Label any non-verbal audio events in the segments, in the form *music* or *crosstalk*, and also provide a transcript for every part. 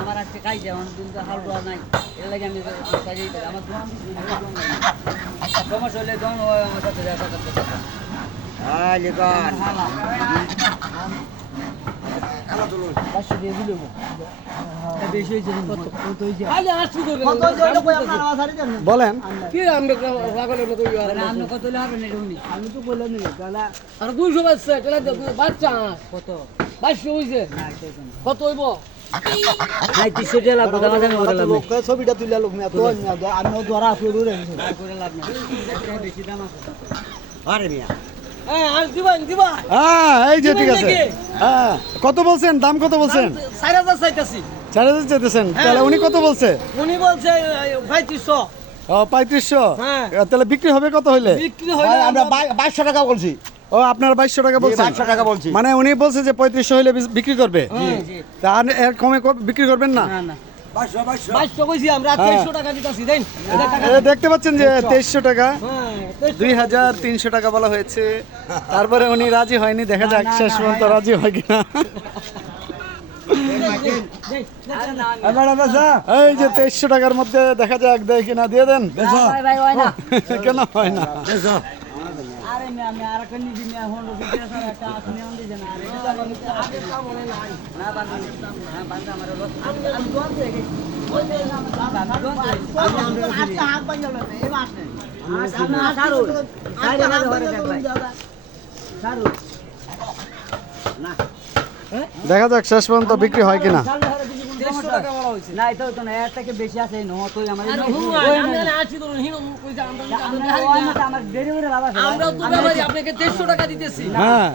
আমার আজকে খাই যায় অনেক দিন তো হাল ডোয়া নাই এর লাগে আমি আমার সমস্যা হলে দোয়ান হয় আমার সাথে দেখা করতে পাঁচশো দিয়ে দিলে বলেন কত হইব ছবিটা তুলে লোক আমি ধরা আসলে আর করে লাভ নেই একটা বেশি দাম আছে আরে মিয়া। হ্যাঁ আর দিবান দিবা হ্যাঁ এই যে ঠিক আছে? হ্যাঁ কত বলছেন? দাম কত বলছেন? চার হাজার চাইতেছি। চার হাজার চাইতেছেন। তাহলে উনি কত বলছে? উনি বলছে পঁয়ত্রিশশো। ও পঁয়ত্রিশশো? হ্যাঁ। তাহলে বিক্রি হবে কত হইলে? বিক্রি হইলে আমরা বাইশশো টাকা বলছি। ও আপনার বাইশশো টাকা বলছেন? বাইশশো টাকা বলছি। মানে উনি বলছে যে পঁয়ত্রিশশো হইলে বিক্রি করবে? জি তা এর কমে বিক্রি করবেন না না। এ, দেখতে পাচ্ছেন যে তেইশশো। টাকা। হ্যাঁ দুই হাজার তিনশো টাকা বলা হয়েছে। তারপরে উনি রাজি হয়নি দেখা যাক শেষ পর্যন্ত রাজি হয় কিনা। এই যে তেইশশো টাকার মধ্যে দেখা যাক দেয় কিনা দিয়ে দেন। হয় কেন হয় না? দেখ যাক শেষ পর্যন্ত বিক্রি হয় কিনা। না তো না এর থেকে বেশি আছে আমার আমি লাভ আছে। আমরা তো ব্যাপারী আপনাকে টাকা দিতেছি। হ্যাঁ।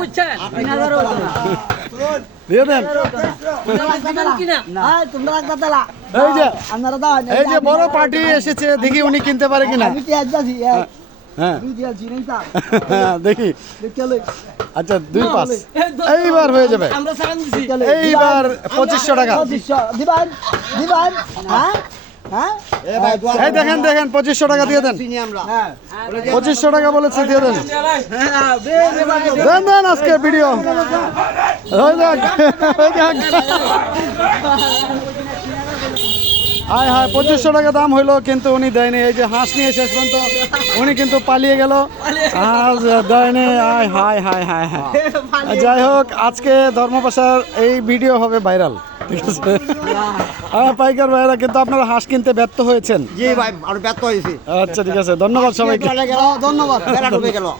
বুঝছেন? হতো না। দিয়ে দেন। এই যে বড় পার্টি এসেছে দেখি উনি কিনতে পারে কিনা। হ্যাঁ হ্যাঁ, দেখি। আচ্ছা দুই পাঁচ এইবার হয়ে যাবে। এইবার পঁচিশশো টাকা। দোয়া এই দেখেন দেখেন পঁচিশশো টাকা দিয়ে দেন। পঁচিশশো টাকা বলেছে দিয়ে দেন। দেন দেন আজকে ভিডিও। হয়ে। যাক। হয়ে যাক। হায় হায় পঁচিশশো টাকা দাম হইল কিন্তু উনি দেয়নি। এই যে হাঁস নিয়ে শেষ পর্যন্ত উনি কিন্তু পালিয়ে গেল। হাঁস দেয়নি হায় হায় হায় হায়। হায় যাই হোক আজকে ধর্মপাশার এই ভিডিও হবে ভাইরাল ঠিক আছে? হ্যাঁ পাইকার ভাইরা কিন্তু আপনারা হাঁস কিনতে ব্যর্থ হয়েছেন। জি ভাই আর ব্যর্থ হয়েছি। আচ্ছা ঠিক আছে। ধন্যবাদ সবাইকে। ধন্যবাদ। গেল। *laughs*